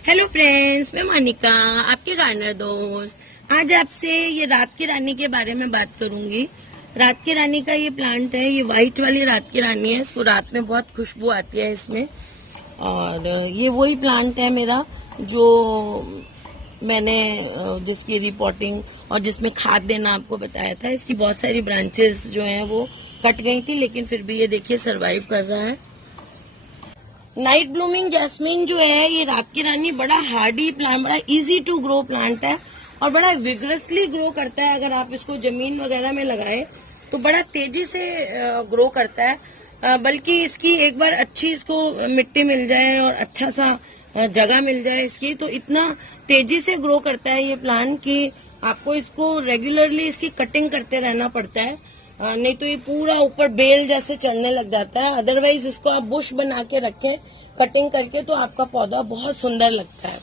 Hello friends, मैं मोनिका, आपके gardener दोस्त। आज आपसे ये रात की रानी के बारे में बात करूंगी। रात की रानी का ये प्लांट है, ये व्हाइट वाली रात की रानी है। इसको रात में बहुत खुशबू आती है इसमें। और ये वही प्लांट है मेरा जो मैंने जिसकी रिपोर्टिंग और जिसमें खाद देना आपको बताया था। इसकी बहुत सारी ब्रांचेस जो हैं वो कट गई थी, लेकिन फिर भी ये देखिए सर्वाइव कर रहा है। नाइट ब्लूमिंग जैस्मिन जो है ये रात की रानी बड़ा हार्डी प्लांट, बड़ा इजी टू ग्रो प्लांट है और बड़ा विग्रसली ग्रो करता है। अगर आप इसको जमीन वगैरह में लगाए तो बड़ा तेजी से ग्रो करता है। बल्कि इसकी एक बार अच्छी इसको मिट्टी मिल जाए और अच्छा सा जगह मिल जाए इसकी, तो इतना तेजी से ग्रो करता है ये प्लांट कि आपको इसको रेगुलरली इसकी कटिंग करते रहना पड़ता है। नहीं तो ये पूरा ऊपर बेल जैसे चढ़ने लग जाता है। अदरवाइज इसको आप बुश बना के रखें कटिंग करके तो आपका पौधा बहुत सुंदर लगता है।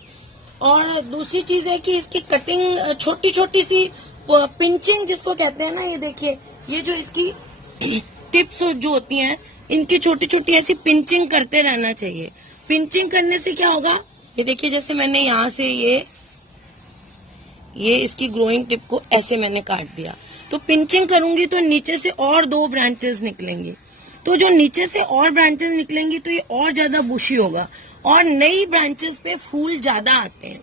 और दूसरी चीज है कि इसकी कटिंग छोटी छोटी सी पिंचिंग जिसको कहते हैं ना, ये देखिए ये जो इसकी टिप्स जो होती हैं इनकी छोटी छोटी ऐसी पिंचिंग करते रहना चाहिए। पिंचिंग करने से क्या होगा, ये देखिए जैसे मैंने यहाँ से ये इसकी ग्रोइंग टिप को ऐसे मैंने काट दिया, तो पिंचिंग करूंगी तो नीचे से और 2 ब्रांचेस निकलेंगी। तो जो नीचे से और ब्रांचेस निकलेंगी तो ये और ज्यादा बुशी होगा और नई ब्रांचेस पे फूल ज्यादा आते हैं।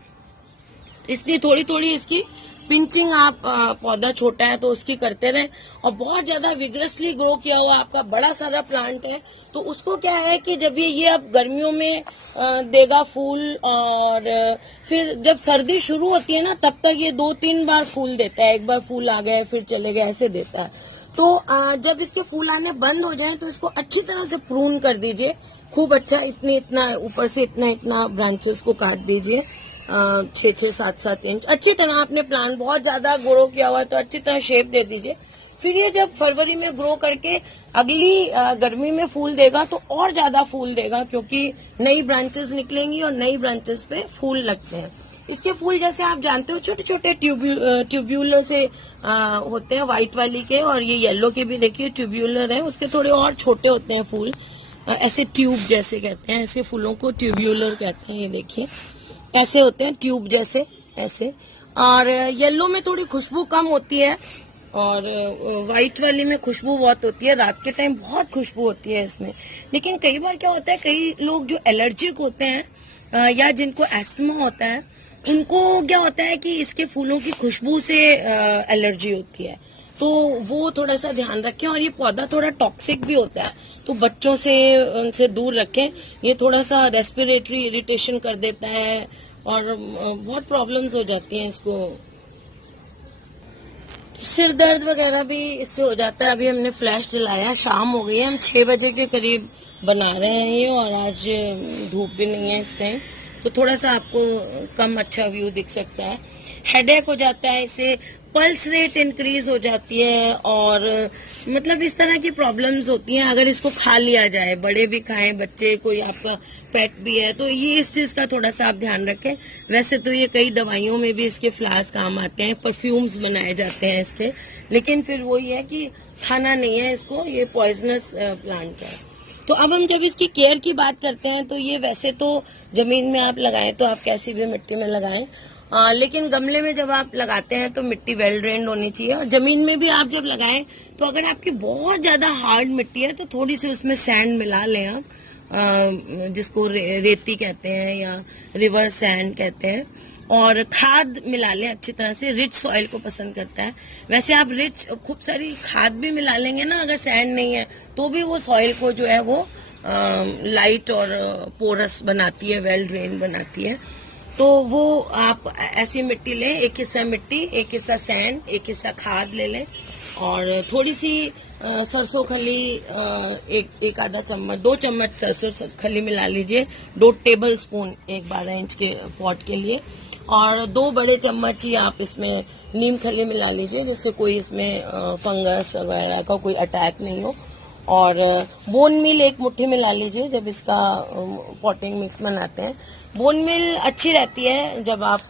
इसलिए थोड़ी थोड़ी इसकी पिंचिंग आप पौधा छोटा है तो उसकी करते रहे। और बहुत ज्यादा विग्रसली ग्रो किया हुआ आपका बड़ा सारा प्लांट है तो उसको क्या है कि जब ये अब गर्मियों में देगा फूल, और फिर जब सर्दी शुरू होती है ना तब तक ये 2-3 बार फूल देता है। एक बार फूल आ गए फिर चले गए ऐसे देता है। तो जब इसके फूल आने बंद हो जाए तो इसको अच्छी तरह से प्रून कर दीजिए। खूब अच्छा इतना ऊपर से इतना ब्रांचेस को काट दीजिए 6-6, 7-7 इंच। अच्छी तरह आपने प्लांट बहुत ज्यादा ग्रो किया हुआ है तो अच्छी तरह शेप दे दीजिए। फिर ये जब फरवरी में ग्रो करके अगली गर्मी में फूल देगा तो और ज्यादा फूल देगा, क्योंकि नई ब्रांचेस निकलेंगी और नई ब्रांचेस पे फूल लगते हैं। इसके फूल जैसे आप जानते हो छोटे छोटे ट्यूब्यूलर से होते हैं व्हाइट वाली के, और ये येलो के भी देखिए ट्यूब्यूलर है, उसके थोड़े और छोटे होते हैं फूल, ऐसे ट्यूब जैसे कहते हैं। ऐसे फूलों को ट्यूब्यूलर कहते हैं। ये देखिए ऐसे होते हैं ट्यूब जैसे ऐसे। और येलो में थोड़ी खुशबू कम होती है और व्हाइट वाली में खुशबू बहुत होती है। रात के टाइम बहुत खुशबू होती है इसमें। लेकिन कई बार क्या होता है, कई लोग जो एलर्जिक होते हैं या जिनको एस्थमा होता है उनको क्या होता है कि इसके फूलों की खुशबू से एलर्जी होती है, तो वो थोड़ा सा ध्यान रखें। और ये पौधा थोड़ा टॉक्सिक भी होता है तो बच्चों से उनसे दूर रखें। ये थोड़ा सा रेस्पिरेटरी इरिटेशन कर देता है और बहुत प्रॉब्लम्स हो जाती हैं इसको। सिर दर्द वगैरह भी इससे हो जाता है। अभी हमने फ्लैश जलाया, शाम हो गई है, हम 6 बजे के करीब बना रहे हैं ये, और आज धूप भी नहीं है इस टाइम तो थोड़ा सा आपको कम अच्छा व्यू दिख सकता है। हेडेक हो जाता है इससे, पल्स रेट इंक्रीज हो जाती है और मतलब इस तरह की प्रॉब्लम्स होती हैं अगर इसको खा लिया जाए। बड़े भी खाएं, बच्चे, कोई आपका पेट भी है, तो ये इस चीज का थोड़ा सा आप ध्यान रखें। वैसे तो ये कई दवाइयों में भी इसके फ्लावर्स काम आते हैं, परफ्यूम्स बनाए जाते हैं इसके, लेकिन फिर वही है कि खाना नहीं है इसको, ये पॉइजनस प्लांट है। तो अब हम जब इसकी केयर की बात करते हैं तो ये वैसे तो जमीन में आप लगाएं तो आप कैसी भी मिट्टी में लगाएं, लेकिन गमले में जब आप लगाते हैं तो मिट्टी वेल ड्रेन्ड होनी चाहिए। और जमीन में भी आप जब लगाएं तो अगर आपकी बहुत ज्यादा हार्ड मिट्टी है तो थोड़ी सी उसमें सैंड मिला लें आप, जिसको रेती कहते हैं या रिवर सैंड कहते हैं, और खाद मिला लें अच्छी तरह से। रिच सॉइल को पसंद करता है। वैसे आप रिच खूब सारी खाद भी मिला लेंगे ना, अगर सैंड नहीं है तो भी वो सॉइल को जो है वो लाइट और पोरस बनाती है, वेल ड्रेन बनाती है। तो वो आप ऐसी मिट्टी लें, एक हिस्सा मिट्टी, एक हिस्सा सैंड, एक हिस्सा खाद ले लें, और थोड़ी सी सरसों खली, एक आधा चम्मच, 2 चम्मच सरसों खली मिला लीजिए, 2 टेबल स्पून एक 12 इंच के पॉट के लिए, और 2 बड़े चम्मच ही आप इसमें नीम खली मिला लीजिए, जिससे कोई इसमें फंगस वगैरह का कोई अटैक नहीं हो। और बोन मिल 1 मुट्ठी मिला लीजिए जब इसका पॉटिंग मिक्स बनाते हैं। बोन मिल अच्छी रहती है, जब आप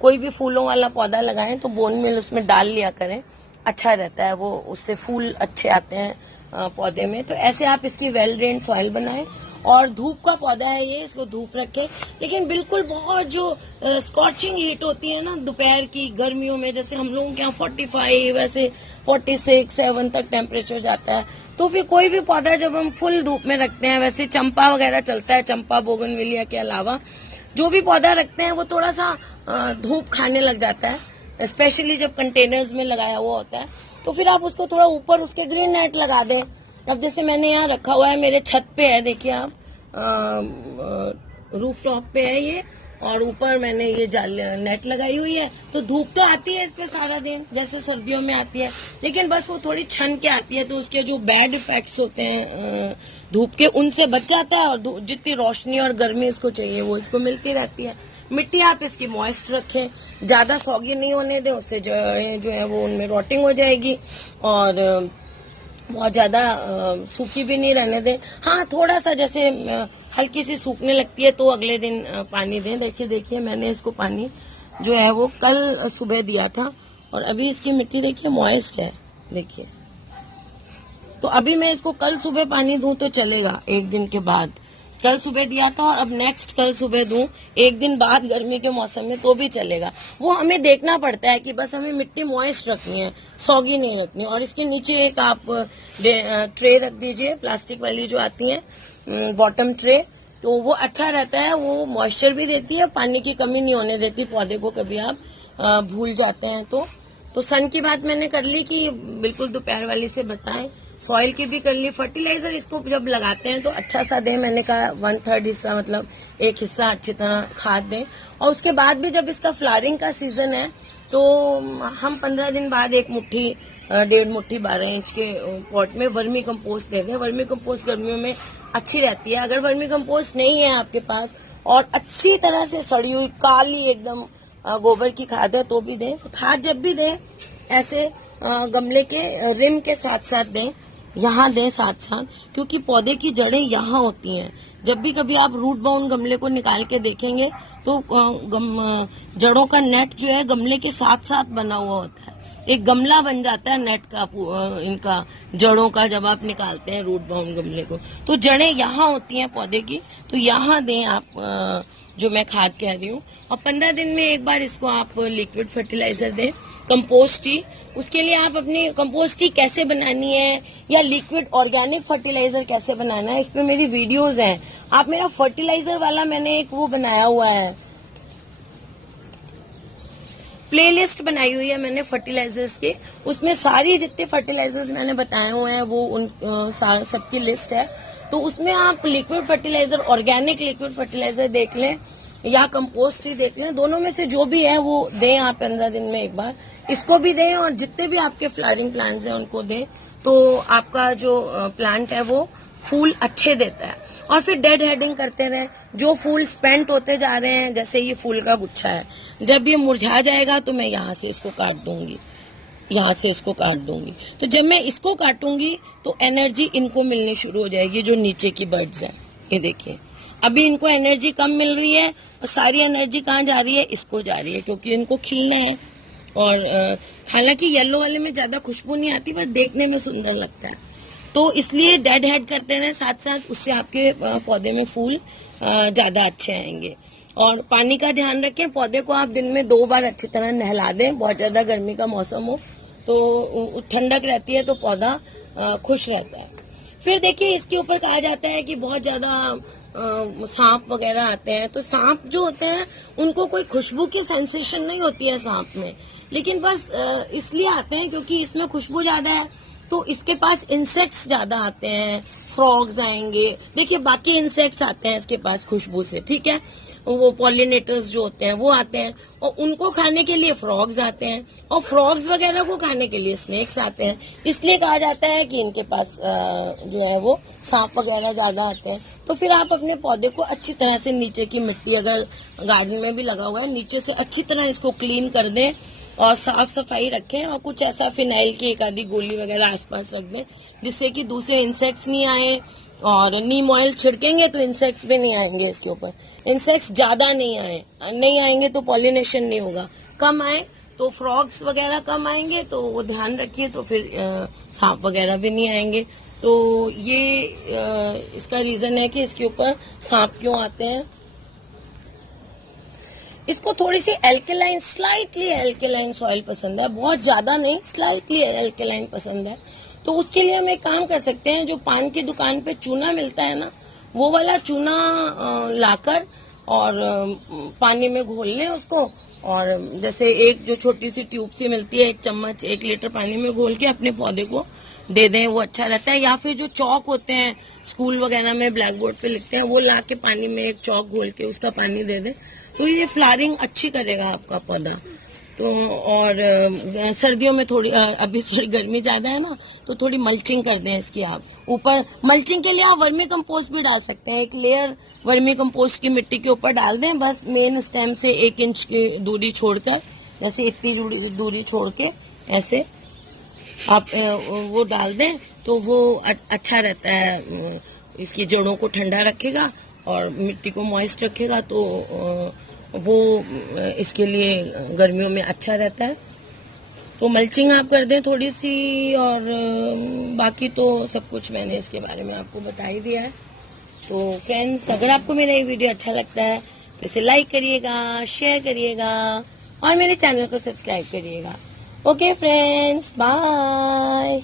कोई भी फूलों वाला पौधा लगाएं तो बोन मिल उसमें डाल लिया करें, अच्छा रहता है वो, उससे फूल अच्छे आते हैं पौधे में। तो ऐसे आप इसकी वेल ड्रेन्ड सॉइल बनाएं और धूप का पौधा है ये, इसको धूप रखे। लेकिन बिल्कुल बहुत जो स्कॉचिंग हीट होती है ना दोपहर की गर्मियों में, जैसे हम लोगों के यहाँ 45 वैसे 46-7 तक टेम्परेचर जाता है, तो फिर कोई भी पौधा जब हम फुल धूप में रखते हैं, वैसे चंपा वगैरह चलता है, चंपा बोगनविलिया के अलावा जो भी पौधा रखते हैं वो थोड़ा सा धूप खाने लग जाता है, स्पेशली जब कंटेनर्स में लगाया हुआ होता है। तो फिर आप उसको थोड़ा ऊपर उसके ग्रीन नेट लगा दें। अब जैसे मैंने यहाँ रखा हुआ है, मेरे छत पे है, देखिए आप, रूफ टॉप पे है ये, और ऊपर मैंने ये नेट लगाई हुई है। तो धूप तो आती है इस पे सारा दिन जैसे सर्दियों में आती है, लेकिन बस वो थोड़ी छन के आती है, तो उसके जो बैड इफेक्ट्स होते हैं धूप के, उनसे बच जाता है, और जितनी रोशनी और गर्मी इसको चाहिए वो इसको मिलती रहती है। मिट्टी आप इसकी मॉइस्ट रखें, ज्यादा सॉगी नहीं होने दें, उससे जो है वो उनमें रॉटिंग हो जाएगी, और बहुत ज्यादा सूखी भी नहीं रहने दें। हाँ, थोड़ा सा जैसे हल्की सी सूखने लगती है तो अगले दिन पानी दें। देखिए मैंने इसको पानी जो है वो कल सुबह दिया था, और अभी इसकी मिट्टी देखिए मॉइस्ट है, देखिए। तो अभी मैं इसको कल सुबह पानी दूं तो चलेगा, एक दिन के बाद। कल सुबह दिया था और अब नेक्स्ट कल सुबह दूं, एक दिन बाद गर्मी के मौसम में, तो भी चलेगा। वो हमें देखना पड़ता है कि बस हमें मिट्टी मॉइस्ट रखनी है, सॉगी नहीं रखनी। और इसके नीचे एक आप ट्रे रख दीजिए, प्लास्टिक वाली जो आती है बॉटम ट्रे, तो वो अच्छा रहता है, वो मॉइस्चर भी देती है, पानी की कमी नहीं होने देती पौधे को, कभी आप भूल जाते हैं तो सन की बात मैंने कर ली कि बिल्कुल दोपहर वाली से बताएं, सॉइल की भी कर ली। फर्टिलाइजर इसको जब लगाते हैं तो अच्छा सा दें, मैंने कहा 1/3 हिस्सा, मतलब एक हिस्सा अच्छी तरह खाद दें। और उसके बाद भी जब इसका फ्लावरिंग का सीजन है तो हम 15 दिन बाद 1 मुट्ठी 1.5 मुट्ठी 12 इंच के पॉट में वर्मी कंपोस्ट दे दें। वर्मी कंपोस्ट गर्मियों में अच्छी रहती है। अगर वर्मी कंपोस्ट नहीं है आपके पास और अच्छी तरह से सड़ी हुई काली एकदम गोबर की खाद है तो भी दें। खाद जब भी दें ऐसे गमले के रिम के साथ साथ दें, यहाँ दें साथ साथ, क्योंकि पौधे की जड़ें यहाँ होती हैं। जब भी कभी आप रूट बाउंड गमले को निकाल के देखेंगे तो जड़ों का नेट जो है गमले के साथ साथ बना हुआ होता है, एक गमला बन जाता है नेट का, इनका जड़ों का, जब आप निकालते हैं रूट बाउंड गमले को। तो जड़ें यहाँ होती हैं पौधे की, तो यहाँ दें आप जो मैं खाद कह रही हूँ। और 15 दिन में एक बार इसको आप लिक्विड फर्टिलाइजर दें, कंपोस्ट ही। उसके लिए आप अपनी कंपोस्ट ही कैसे बनानी है या लिक्विड ऑर्गेनिक फर्टिलाइजर कैसे बनाना है, इस पे मेरी वीडियोस हैं। आप मेरा फर्टिलाइजर वाला मैंने एक वो बनाया हुआ है, प्लेलिस्ट बनाई हुई है मैंने फर्टिलाइजर्स की, उसमें सारी जितने फर्टिलाइजर्स मैंने बताए हुए हैं वो उन सबकी लिस्ट है। तो उसमें आप liquid fertiliser, organic liquid fertiliser देख लें या कंपोस्ट ही देख लें, दोनों में से जो भी है वो दें आप 15 दिन में एक बार। इसको भी दें और जितने भी आपके फ्लावरिंग प्लांट्स हैं उनको दें, तो आपका जो प्लांट है वो फूल अच्छे देता है। और फिर डेड हेडिंग करते रहें, जो फूल स्पेंट होते जा रहे हैं, जैसे ये फूल का गुच्छा है, जब ये मुरझा जाएगा तो मैं यहाँ से इसको काट दूंगी, यहाँ से इसको काट दूंगी। तो जब मैं इसको काटूंगी तो एनर्जी इनको मिलनी शुरू हो जाएगी, जो नीचे की बर्ड्स हैं। ये देखिए अभी इनको एनर्जी कम मिल रही है और सारी एनर्जी कहाँ जा रही है, इसको जा रही है, क्योंकि इनको खिलना है। और हालांकि येलो वाले में ज्यादा खुशबू नहीं आती, बस देखने में सुंदर लगता है। तो इसलिए डेड हेड करते रहे साथ साथ, उससे आपके पौधे में फूल ज्यादा अच्छे आएंगे। और पानी का ध्यान रखें, पौधे को आप दिन में 2 बार अच्छी तरह नहला दें। बहुत ज्यादा गर्मी का मौसम हो तो ठंडक रहती है तो पौधा खुश रहता है। फिर देखिए इसके ऊपर कहा जाता है कि बहुत ज्यादा सांप वगैरह आते हैं, तो सांप जो होते हैं उनको कोई खुशबू की सेंसेशन नहीं होती है सांप में, लेकिन बस इसलिए आते हैं क्योंकि इसमें खुशबू ज्यादा है, तो इसके पास इंसेक्ट्स ज्यादा आते हैं। फ्रॉग्स आएंगे, देखिए बाकी इंसेक्ट्स आते हैं इसके पास खुशबू से, ठीक है, वो पॉलिनेटर्स जो होते हैं वो आते हैं, और उनको खाने के लिए फ्रॉग्स आते हैं, और फ्रॉग्स वगैरह को खाने के लिए स्नेक्स आते हैं। इसलिए कहा जाता है कि इनके पास जो है वो सांप वगैरह ज्यादा आते हैं। तो फिर आप अपने पौधे को अच्छी तरह से, नीचे की मिट्टी अगर गार्डन में भी लगा हुआ है, नीचे से अच्छी तरह इसको क्लीन कर दें और साफ सफाई रखें, और कुछ ऐसा फिनाइल की 1 आधी गोली वगैरह आसपास रख दें जिससे कि दूसरे इंसेक्ट्स नहीं आए। और नीम ऑयल छिड़केंगे तो इंसेक्ट्स भी नहीं आएंगे इसके ऊपर। इंसेक्ट्स ज्यादा नहीं आएंगे तो पॉलिनेशन नहीं होगा, कम आए तो फ्रॉग्स वगैरह कम आएंगे, तो वो ध्यान रखिए, तो फिर सांप वगैरह भी नहीं आएंगे। तो ये इसका रीजन है कि इसके ऊपर सांप क्यों आते हैं। इसको थोड़ी सी एल्केलाइन, स्लाइटली एल्केलाइन सॉइल पसंद है, बहुत ज्यादा नहीं, स्लाइटली एल्केलाइन पसंद है। तो उसके लिए हम एक काम कर सकते हैं, जो पान की दुकान पे चूना मिलता है ना, वो वाला चूना लाकर और पानी में घोल लें उसको, और जैसे एक जो छोटी सी ट्यूब सी मिलती है, 1 चम्मच 1 लीटर पानी में घोल के अपने पौधे को दे दें, वो अच्छा रहता है। या फिर जो चौक होते हैं स्कूल वगैरह में ब्लैक बोर्ड पे लिखते हैं, वो ला के पानी में एक चौक घोल के उसका पानी दे दें, तो ये फ्लावरिंग अच्छी करेगा आपका पौधा। तो और सर्दियों में थोड़ी अभी थोड़ी गर्मी ज्यादा है ना, तो थोड़ी मल्चिंग कर दें इसकी आप ऊपर। मल्चिंग के लिए आप वर्मी कंपोस्ट भी डाल सकते हैं, एक लेयर वर्मी कंपोस्ट की मिट्टी के ऊपर डाल दें, बस मेन स्टेम से 1 इंच की दूरी छोड़कर, जैसे इतनी दूरी छोड़ के ऐसे आप वो डाल दें, तो वो अच्छा रहता है, इसकी जड़ों को ठंडा रखेगा और मिट्टी को मॉइस्ट रखेगा, तो वो इसके लिए गर्मियों में अच्छा रहता है। तो मल्चिंग आप कर दें थोड़ी सी, और बाकी तो सब कुछ मैंने इसके बारे में आपको बता ही दिया है। तो फ्रेंड्स, अगर आपको मेरा ये वीडियो अच्छा लगता है तो इसे लाइक करिएगा, शेयर करिएगा और मेरे चैनल को सब्सक्राइब करिएगा। Okay friends, bye.